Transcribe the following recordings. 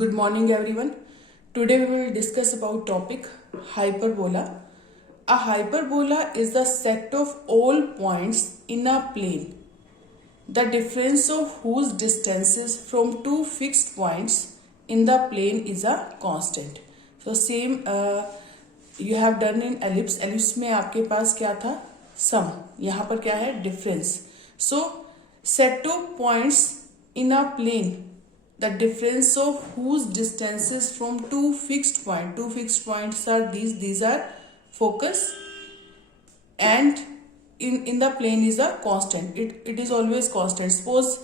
Good morning everyone. Today we will discuss about topic hyperbola. A hyperbola is the set of all points in a plane, the difference of whose distances from two fixed points in the plane is a constant. So same you have done in ellipse. Ellipse में आपके पास क्या था? Sum. यहाँ पर क्या है? Difference. So set of points in a plane, the difference of whose distances from two fixed points are these are focus, and in the plane is a constant. It is always constant. Suppose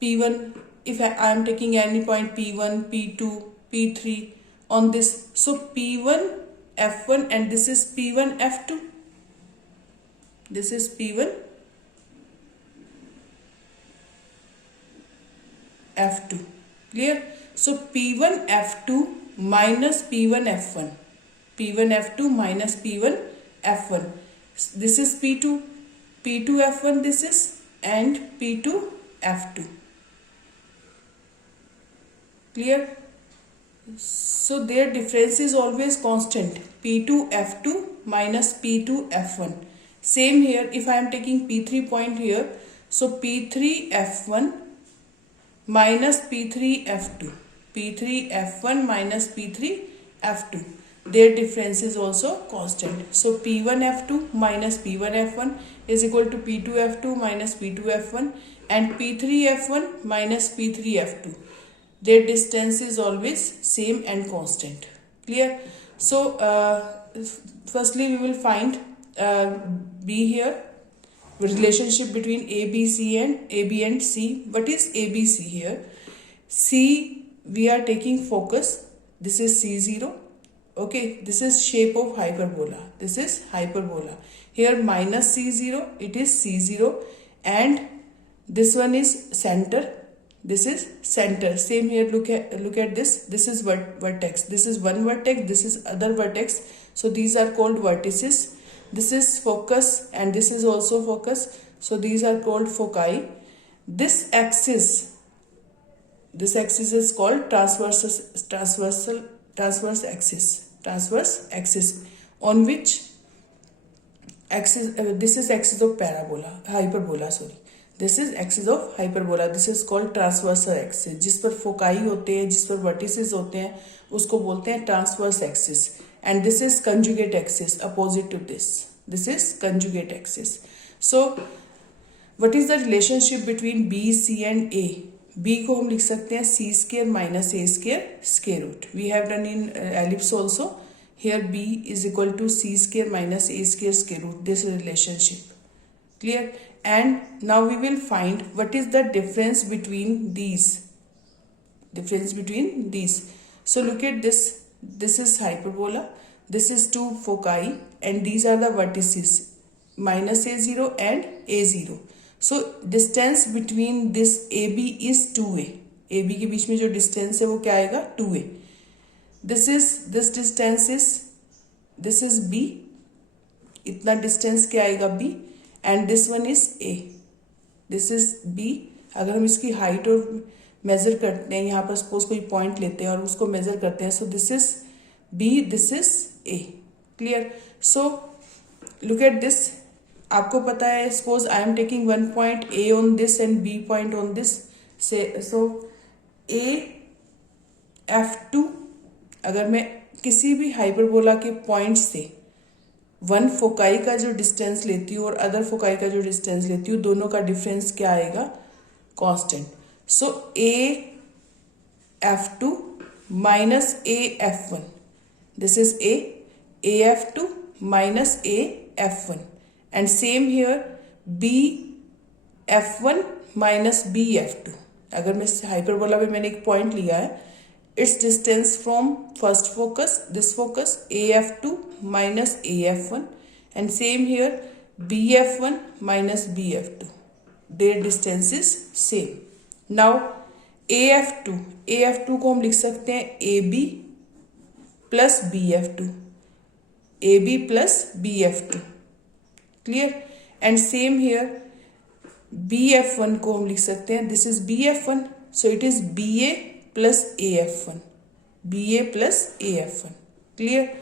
p1, if I am taking any point p1, p2, p3 on this, so p1 f1 and this is p1 f2, this is p1 f2. Clear? So p1 f2 minus p1 f1, p1 f2 minus p1 f1, this is p2 f1, this is, and p2 f2. Clear? So their difference is always constant, p2 f2 minus p2 f1. Same here, if I am taking p3 point here, so p3 f1 minus p3 f2, p3 f1 minus p3 f2, their difference is also constant. So p1 f2 minus p1 f1 is equal to p2 f2 minus p2 f1, and p3 f1 minus p3 f2, their distance is always same and constant. Clear? So firstly we will find b here, relationship between A, B, C and A, B and C. What is A, B, C here? C, we are taking focus. This is C0. Okay, this is shape of hyperbola. This is hyperbola. Here minus C0, it is C0, and this one is center. This is center. Same here. Look at this. This is vertex. This is one vertex. This is other vertex. So these are called vertices. This is focus and this is also focus. So these are called foci. This axis is called transverse axis. On which axis? This is axis of hyperbola. This is axis of hyperbola. This is called transverse axis. जिस पर foci होते हैं, जिस पर vertices होते हैं, उसको बोलते हैं transverse axis. And this is conjugate axis, opposite to this. This is conjugate axis. So, what is the relationship between B, C and A? B को हम लिख सकते हैं C square minus A square square root. We have done in ellipse also. Here B is equal to C square minus A square square root. This relationship. Clear? And now we will find what is the difference between these. So look at this. This is hyperbola. This is two foci and these are the vertices minus A0 and A0. So distance between this AB is 2A. AB के बीच में जो distance है वो क्या आएगा? 2A. This is B. इतना distance क्या आएगा? B. And this one is A. This is B. अगर हम इसकी height और measure करते हैं, यहाँ पर suppose कोई point लेते हैं और उसको measure करते हैं, so this is B, this is A. Clear? So look at this. आपको पता है, suppose I am taking one point A on this and B point on this. Say so A F2. अगर मैं किसी भी hyperbola के point से one foci का जो डिस्टेंस लेती हूँ और अदर फोकाई का जो डिस्टेंस लेती हूँ, दोनों का डिफरेंस क्या आएगा? Constant. So A F2 minus A F1. This is A F2 minus A F1. And same here B F1 minus B F2. अगर मैं हाइपरबोला में मैंने एक पॉइंट लिया है, its distance from first focus, this focus, AF2 minus AF1, and same here BF1 minus BF2. Their distance is same. Now AF2 को हम लिख सकते हैं AB plus BF2. AB plus BF2. Clear? And same here BF1 को हम लिख सकते हैं, this is BF1, so it is BA plus AF1. BA plus AF1. Clear?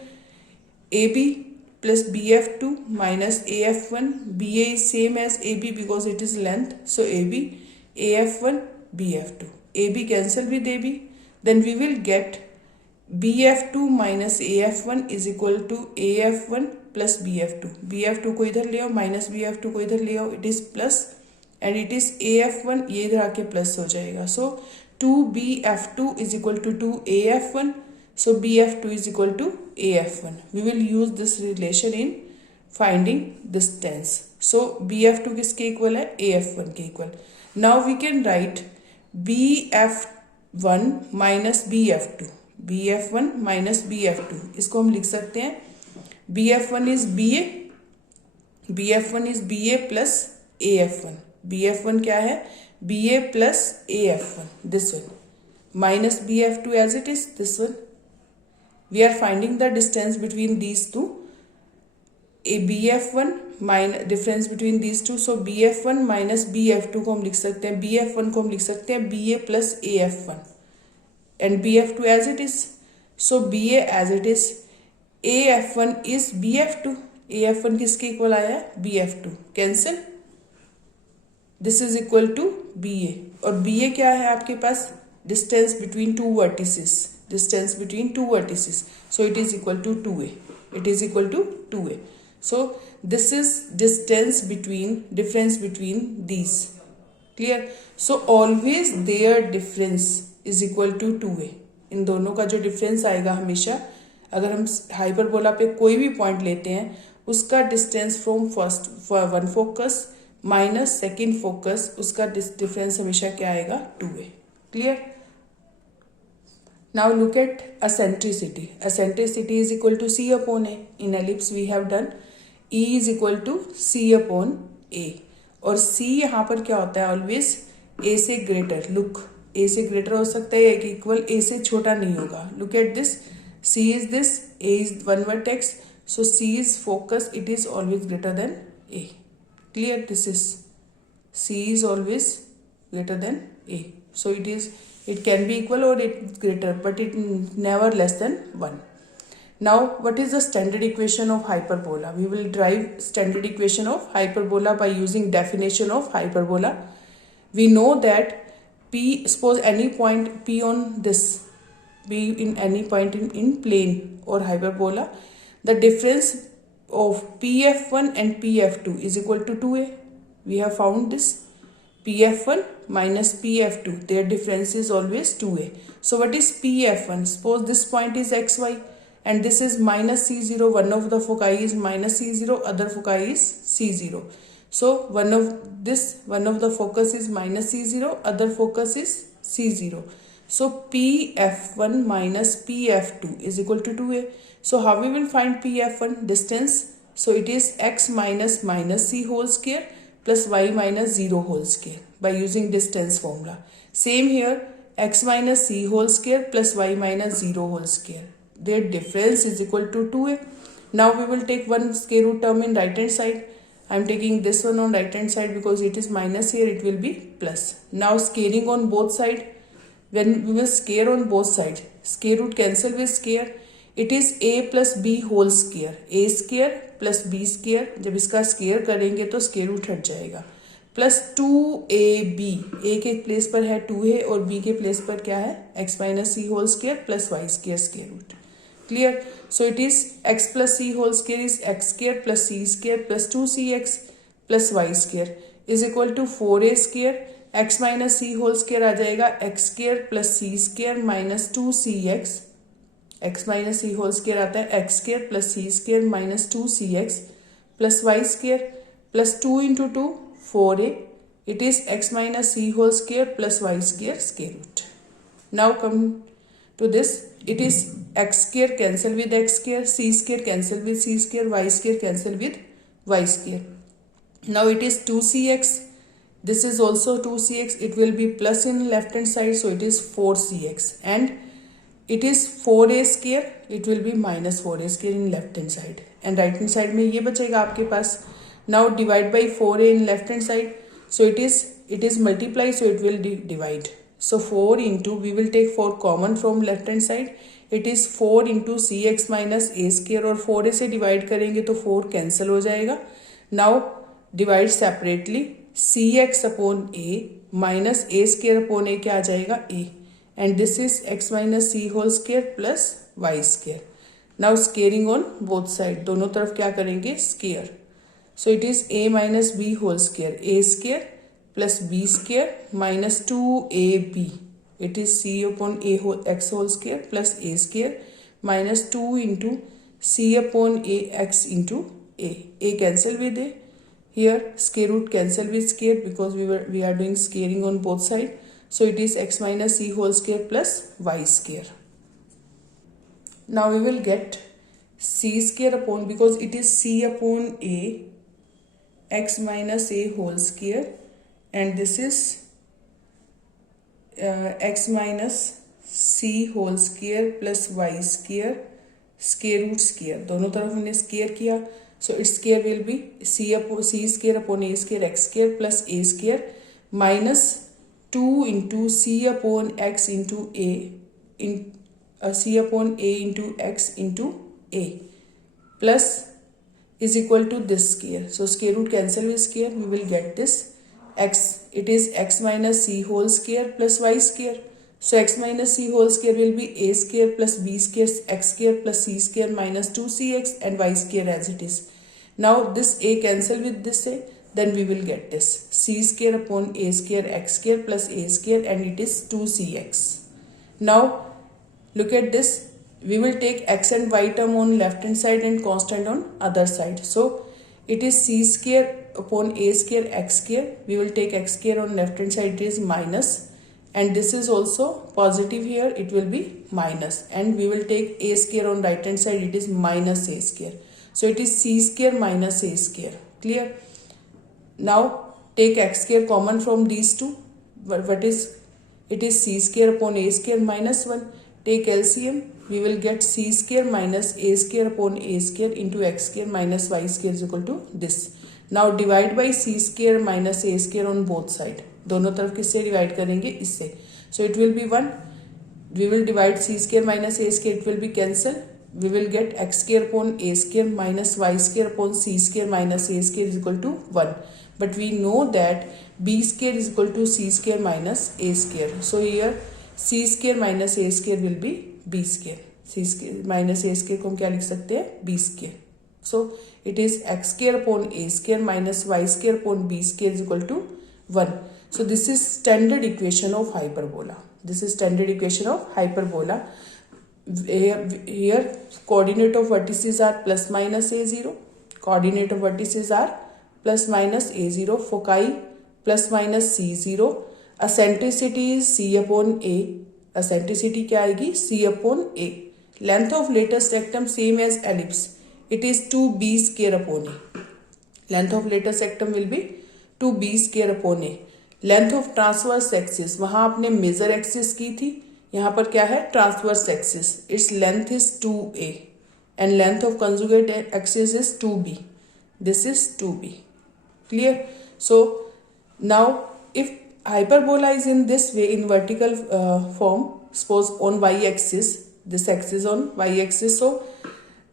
AB plus BF2 minus AF1. BA is same as AB because it is length. So AB, AF1, BF2. AB cancel with AB. Then we will get BF2 minus AF1 is equal to AF1 plus BF2. BF2 को इधर ले आओ, minus BF2 को इधर ले आओ, it is plus and it is AF1, ये इधर आके प्लस हो जाएगा. सो 2BF2 is equal to 2AF1. So BF2 is equal to AF1. We will use this relation in finding distance. So BF2 किसके इक्वल है? AF1 के equal. Now we can write BF1 minus BF2. BF1 minus BF2. इसको हम लिख सकते हैं BF1 is BA. BF1 is BA plus AF1. BF1 क्या है? BA plus AF1. This one. Minus BF2 as it is. This one. We are finding the distance between these two. A BF1 minus difference between these two. So BF1 minus BF2 को हम लिख सकते हैं. BF1 को हम लिख सकते हैं BA plus AF1 and BF2 as it is. So BA as it is. AF1 is BF2. AF1 किसके इक्वल आया है? BF2. Cancel. This is equal to BA. और BA क्या है आपके पास? Distance between two vertices. Distance between two vertices. So it is equal to 2A. It is equal to 2A. So this is distance between, difference between these. Clear? So always their difference is equal to 2A. इन दोनों का जो difference आएगा हमेशा, अगर हम hyperbola पे कोई भी पॉइंट लेते हैं, उसका distance from first one focus minus second focus, उसका डिफरेंस हमेशा क्या आएगा? 2A. Clear? Now look at eccentricity. Eccentricity is equal to C upon A. In ellipse we have done E is equal to C upon A. और C यहाँ पर क्या होता है? ऑलवेज A से ग्रेटर. लुक, A से greater हो सकता है, एक इक्वल A से छोटा नहीं होगा. Look at this. C is this, A is one vertex. So C is focus. It is always greater than A. Clear? This is C is always greater than A. So it can be equal or it's greater, but it never less than 1. Now what is the standard equation of hyperbola? We will derive standard equation of hyperbola by using definition of hyperbola. We know that P, suppose any point P on this, P in any point in plane or hyperbola, the difference of PF1 and PF2 is equal to 2A. We have found this. PF1 minus PF2, their difference is always 2A. So what is PF1? Suppose this point is XY and this is minus C0. One of the foci is minus C0, other foci is C0. So one of the focus is minus C0, other focus is C0. So PF1 minus PF2 is equal to 2A. So how we will find PF1? Distance. So it is x minus C whole square plus y minus 0 whole square by using distance formula. Same here, x minus c whole square plus y minus 0 whole square. Their difference is equal to 2A. Now we will take one square root term in right hand side. I am taking this one on right hand side because it is minus here, it will be plus. Now scaling on both sides. When we will scale on both sides, square root cancel with square. It is a plus b whole square. A square plus b square. जब इसका square करेंगे तो square root हट जाएगा. Plus 2ab. a के place पर है 2a और b के प्लेस पर क्या है? x minus c whole square plus y square square root. Clear? So it is x plus c whole square is x square plus c square plus 2cx plus y square is equal to 4a square. x minus c whole square आ जाएगा x square plus c square minus 2cx. x minus c whole square आता है x square plus c square minus 2cx plus y square plus 2 into 2 4a. It is x minus c whole square plus y square square root. Now come to this. It is x square cancel with x square, c square cancel with c square, y square cancel with y square. Now it is 2cx. This is also 2cx. It will be plus in left hand side, so it is 4cx. And it is 4a square. It will be minus 4a square in left hand side. And right hand side में ये बचेगा आपके पास. Now divide by 4a in left hand side. So it is multiply, so it will divide. So 4 into, we will take 4 common from left hand side. It is 4 into cx minus a square, और 4a से divide करेंगे तो 4 cancel हो जाएगा. Now divide separately, cx upon a minus a square upon a क्या आ जाएगा, a, and this is x minus c whole square plus y square. Now squaring on both side, दोनों तरफ क्या करेंगे, square. So it is a minus b whole square, a square plus b square minus 2ab. It is c upon a whole x whole square plus a square minus 2 into c upon a x into a. A cancel with a. Here square root cancel with square because we are doing squaring on both side. So it is x minus c whole square plus y square. Now we will get c square upon, because it is c upon a x minus a whole square, and this is x minus c whole square plus y square square root square. दोनों तरफ हमने square किया. So its square will be c square upon a square x square plus a square minus 2 into c upon x into a in c upon a into x into a plus is equal to this square. So square root cancel with square, we will get this x. It is x minus c whole square plus y square. So x minus c whole square will be a square plus b square x square plus c square minus 2cx and y square as it is. Now this a cancel with this a, then we will get this c square upon a square x square plus a square, and it is 2cx. Now look at this. We will take x and y term on left hand side and constant on other side. So it is c square upon a square x square. We will take x square on left hand side, it is minus, and this is also positive here, it will be minus, and we will take a square on right hand side, it is minus a square. So it is c square minus a square. Clear? Now take x square common from these two. What is it? Is c square upon a square minus 1. Take LCM, we will get c square minus a square upon a square into x square minus y square is equal to this. Now divide by c square minus a square on both side. दोनों तरफ किससे divide करेंगे, इससे. So it will be 1. We will divide c square minus a square, it will be cancel. We will get x square upon a square minus y square upon c square minus a square is equal to 1. But we know that b square is equal to c square minus a square. So here c square minus a square will be b square. c square minus a square को हम क्या लिख सकते हैं, b square. So it is x square upon a square minus y square upon b square is equal to 1. So this is standard equation of hyperbola. This is standard equation of hyperbola. Here coordinate of vertices are plus minus a0. Coordinate of vertices are plus minus a0. Foci plus minus c0. Eccentricity is c upon a. Eccentricity क्या आएगी, c upon a. Length of latest rectum same as ellipse. It is 2b square upon a. Length of latest rectum will be 2b square upon a. Length of transverse axis, वहाँ आपने major axis की थी, यहाँ पर क्या है, transverse axis. Its length is 2a and length of conjugate axis is 2b. This is 2b. Clear? So now if hyperbola is in this way in vertical form, suppose on y-axis, this axis on y-axis, so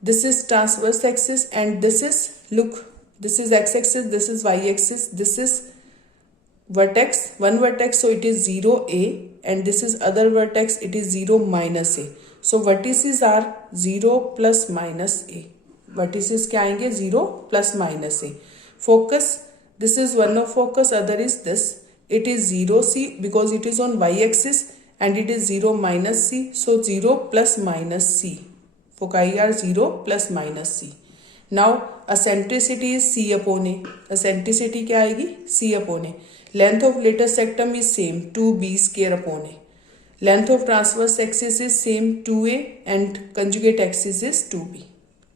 this is transverse axis and this is, look, this is x-axis, this is y-axis, this is vertex, one vertex, so it is 0a, and this is other vertex, it is 0 minus a. So vertices are 0 plus minus a. Vertices क्या आएंगे, 0 plus minus a. Focus, this is one of focus, other is this. It is 0c because it is on y-axis and it is 0 minus c. So 0 plus minus c. Foci are 0 plus minus c. Now eccentricity is c upon a. Eccentricity क्या आएगी, c upon a. Length of latest rectum is same, 2b square upon a. Length of transverse axis is same, 2a, and conjugate axis is 2b.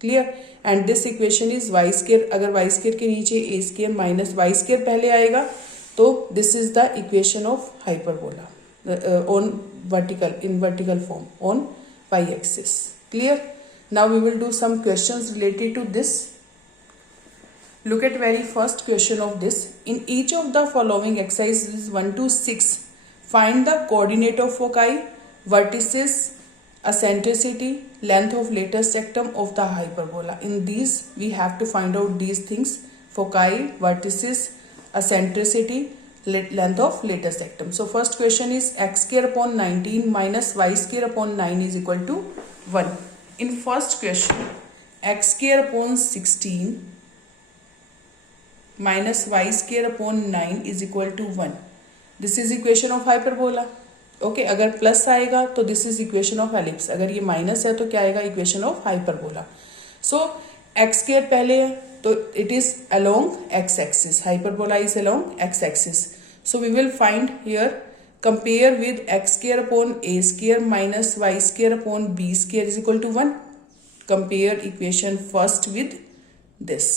Clear? And this equation is y square. अगर y square के नीचे a square minus y square पहले आएगा तो this is the equation of hyperbola on vertical, in vertical form on y-axis. Clear? Now we will do some questions related to this. Look at very first question of this. In each of the following exercises 1 to 6, find the coordinate of foci, vertices, eccentricity, length of latest sectum of the hyperbola. In these we have to find out these things: foci, vertices, eccentricity, length of latest sectum. So first question is x square upon 19 minus y square upon 9 is equal to 1. In first question, x square upon 16 minus y square upon 9 is equal to 1. This is equation of hyperbola. Okay अगर plus आएगा तो this is equation of ellipse, अगर ये minus है तो क्या आएगा? Equation of hyperbola. So x square पहले है तो it is along x axis, hyperbola is along x axis. So we will find here compare with x square upon a square minus y square upon b square is equal to 1. Compare equation first with this.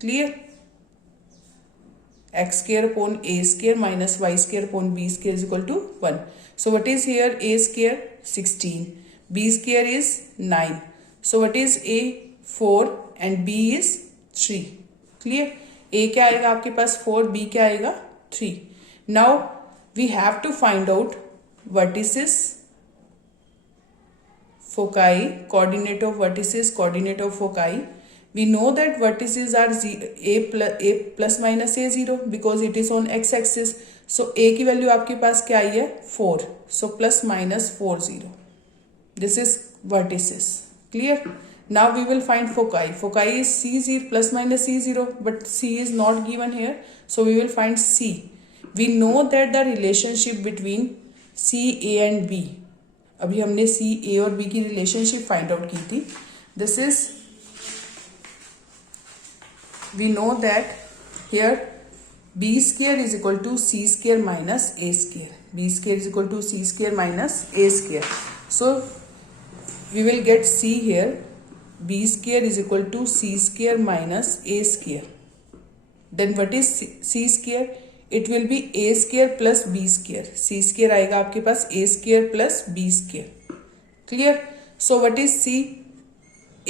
Clear? x square upon a square minus y square upon b square is equal to 1. So what is here? A square 16, b square is 9. So what is a? 4 and b is 3. Clear? a क्या आएगा आपके पास? 4, b क्या आएगा? 3. Now we have to find out vertices, foci, coordinate of vertices, coordinate of foci. We know that vertices are a plus minus a 0 because it is on x axis. So a की value आपके पास क्या आई है? 4. So plus minus 4 0. This is vertices. Clear? Now we will find foci. Foci is c 0 plus minus c 0, but c is not given here. So we will find c. We know that the relationship between c, a and b. अभी हमने c, a और b की relationship find out की थी. This is, we know that here b square is equal to c square minus a square. b square is equal to c square minus a square. So we will get c here. b square is equal to c square minus a square. Then what is c square? It will be a square plus b square. c square आएगा आपके पास a square plus b square. Clear? So what is c?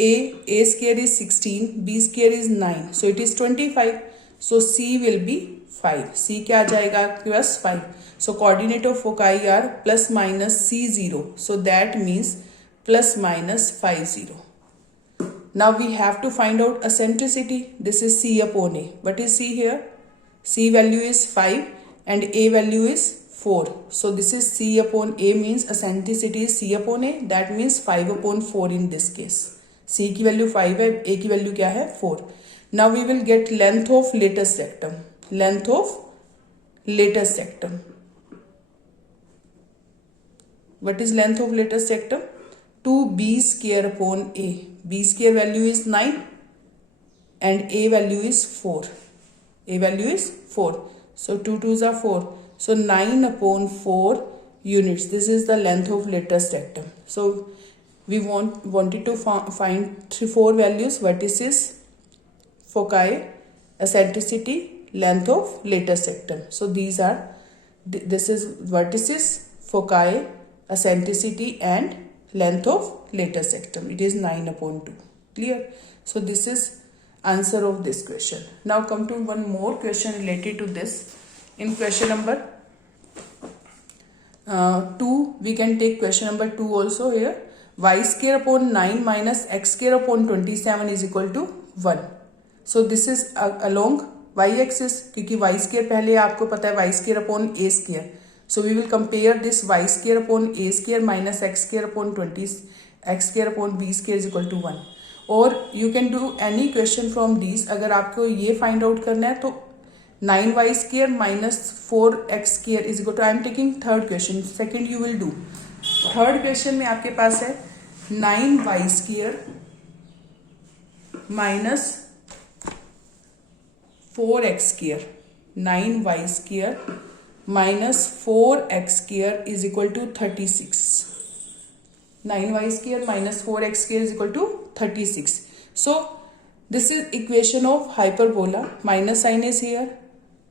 a square is 16, b square is 9, so it is 25. So c will be 5. c क्या आ जाएगा आपके पास? 5. So coordinate of foci are plus minus c 0, so that means plus minus 5 0. Now we have to find out eccentricity. This is c upon a. What is c here? c value is 5 and a value is 4. So this is c upon a means eccentricity is c upon a. That means 5 upon 4 in this case. c की value 5 है, a की value क्या है? 4. Now we will get length of latus rectum. Length of latus rectum. What is length of latus rectum? 2b square upon a. b square value is 9 and a value is 4. a value is 4. So 2 2s are 4. So 9 upon 4 units. This is the length of latest sectum. So we wanted to find 4 values: vertices, foci, eccentricity, length of latest sectum. So these are, this is vertices, foci, eccentricity and length of latest sectum. It is 9 upon 2. Clear? So this is answer of this question. Now come to one more question related to this. In question number 2, we can take question number 2 also here. y square upon 9 minus x square upon 27 is equal to 1. So this is along y axis, क्योंकि y square पहले आपको पता है y square upon a square. So we will compare this y square upon a square minus x square upon 20 x square upon b square is equal to 1. और you can do any question from these. अगर आपको ये find out करना है तो 9y square minus 4x square is equal to, I am taking third question, second you will do. Third question में आपके पास है 9y square minus 4x square. 9y square minus 4x square is equal to 36. 9y square minus 4x square is equal to 36. So this is equation of hyperbola. Minus sign is here.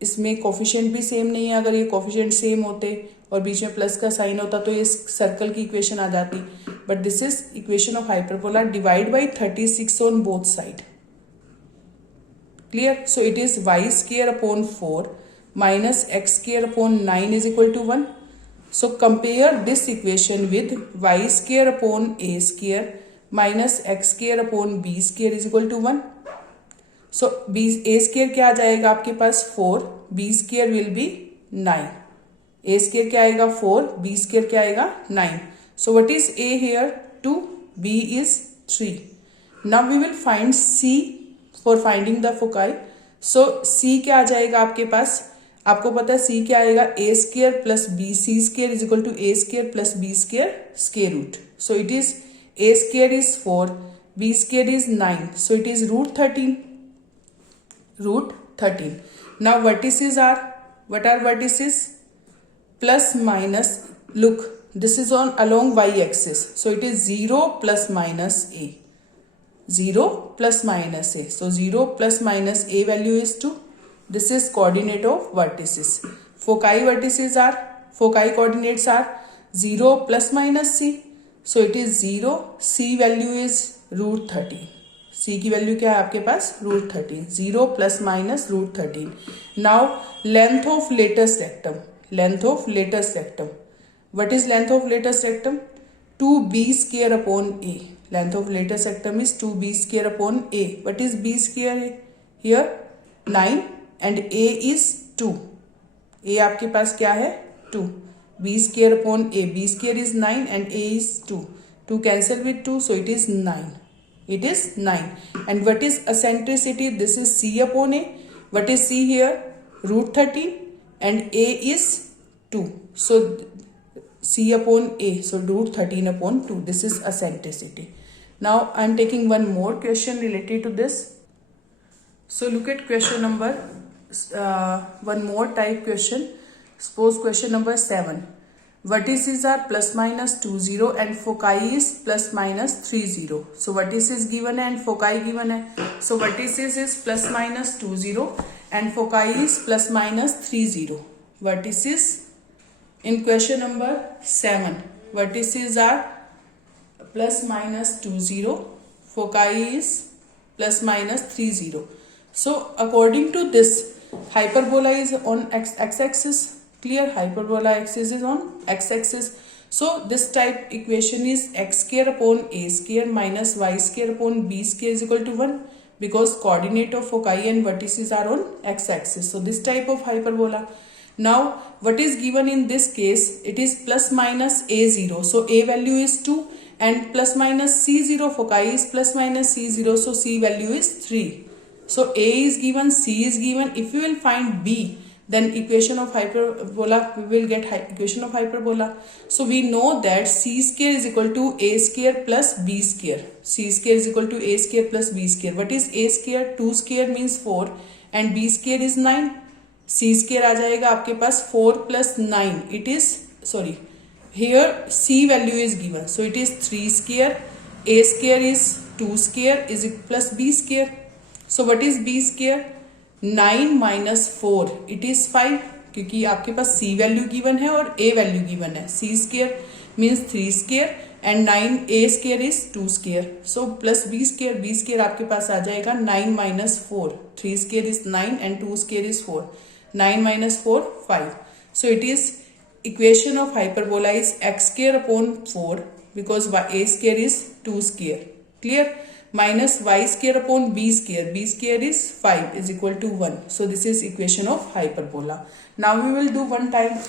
इसमें coefficient भी same नहीं है. अगर ये coefficient same होते और बीच में plus का साइन होता तो ये सर्कल की इक्वेशन आ जाती. But this is equation of hyperbola. Divide by 36 on both side. Clear? So it is y square upon 4 minus x square upon 9 is equal to 1. So compare this equation with y square upon a square minus x square upon b square is equal to 1. So b a square क्या आ जाएगा आपके पास 4, b square will be 9. a square क्या आएगा 4, b square क्या आएगा 9. So what is a here? 2, b is 3. Now we will find c for finding the foci. So c क्या आ जाएगा आपके पास? आपको पता है c क्या आएगा a square plus b c square is equal to a square plus b square square root. So it is a square is 4, b square is 9. So it is root 13. Root 13. Now vertices are, what are vertices? Plus minus, look, this is on along y-axis. So it is 0 plus minus a. 0 plus minus a. So 0 plus minus a value is 2. This is coordinate of vertices. Foci vertices are, foci coordinates are 0 plus minus c. So it is 0. c value is root 13. c की value क्या है आपके पास root 13. 0 plus minus root 13. Now length of latus rectum. Length of latus rectum. What is length of latus rectum? 2b square upon a. Length of latest rectum is 2b square upon a. What is b square here? 9 and a is 2. a आपके पास क्या है 2. b square upon a. b square is 9 and a is 2. 2 cancel with 2, so it is 9. It is 9. And what is eccentricity? This is c upon a. What is c here? Root 13 and a is 2. So c upon a. So root 13 upon 2. This is eccentricity. Now I am taking one more question related to this. So look at question number, one more type question. Suppose question number 7. Vertices are plus minus 2 0 and foci is plus minus 3 0. So vertices given है and foci given है. So vertices is plus minus 2 0 and foci is plus minus 3 0. Vertices in question number 7. Vertices are plus minus 2 0. Foci is plus minus 3 0. So according to this, hyperbola is on x-axis. Clear? Hyperbola axis is on x-axis. So this type equation is x square upon a square minus y square upon b square is equal to 1, because coordinate of foci and vertices are on x-axis. So this type of hyperbola. Now what is given in this case? It is plus minus a0. So a value is 2 and plus minus c0. Foci is plus minus c0. So c value is 3. So a is given, c is given. If you will find b, then equation of hyperbola, we will get equation of hyperbola. So we know that c square is equal to a square plus b square. c square is equal to a square plus b square. What is a square? 2 square means 4 and b square is 9. c square आ जाएगा आपके पास 4 plus 9. It is, sorry, here c value is given. So it is 3 square. a square is 2 square is plus b square. So what is b square? 9 minus 4. It is 5, क्योंकि आपके पास c value given है और a value given है. c square means 3 square and 9 a square is 2 square. So plus b square. b square आपके पास आ जाएगा 9 minus 4. 3 square is 9 and 2 square is 4. 9 minus 4 5. So it is equation of hyperbola is x square upon 4 because a square is 2 square. Clear? minus y square upon b square. b square is 5 is equal to 1. So this is equation of hyperbola. Now we will do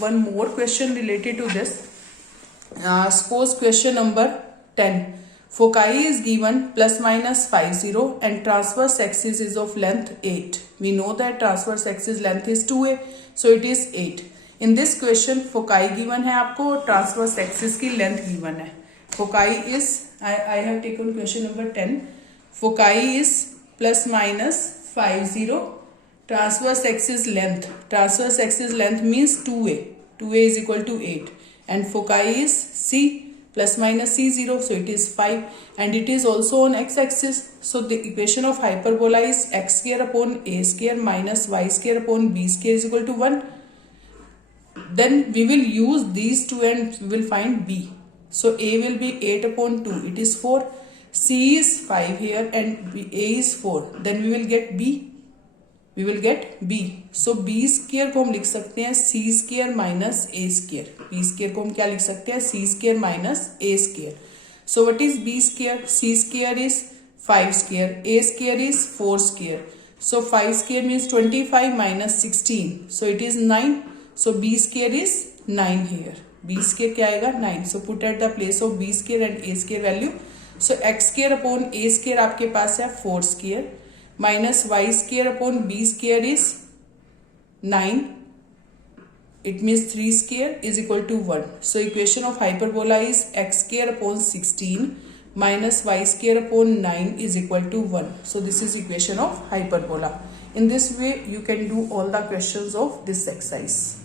one more question related to this. Suppose question number 10. Foci is given plus minus 5 0 and transverse axis is of length 8. We know that transverse axis length is 2a. So it is 8. In this question foci given है आपको और transverse axis की length given है. Foci is, I have taken question number 10. Foci is plus minus 5 0. Transverse axis length. Transverse axis length means 2a. 2a is equal to 8. And foci is c plus minus c0. So it is 5. And it is also on x-axis. So the equation of hyperbola is x square upon a square minus y square upon b square is equal to 1. Then we will use these two and we will find b. So a will be 8 upon 2. It is 4. C is 5 here and a is 4. Then we will get b. we will get b. So b square को हम लिख सकते हैं c square minus a square. b square को हम क्या लिख सकते हैं? c square minus a square. So what is b square? c square is 5 square, a square is 4 square. So 5 square means 25 minus 16. So it is 9. So b square is 9 here. b square क्या आएगा? 9. So put at the place of b square and a square value. So x square upon a square आपके पास है 4 square minus y square upon b square is 9. It means 3 square is equal to 1. So equation of hyperbola is x square upon 16 minus y square upon 9 is equal to 1. So this is equation of hyperbola. In this way you can do all the questions of this exercise.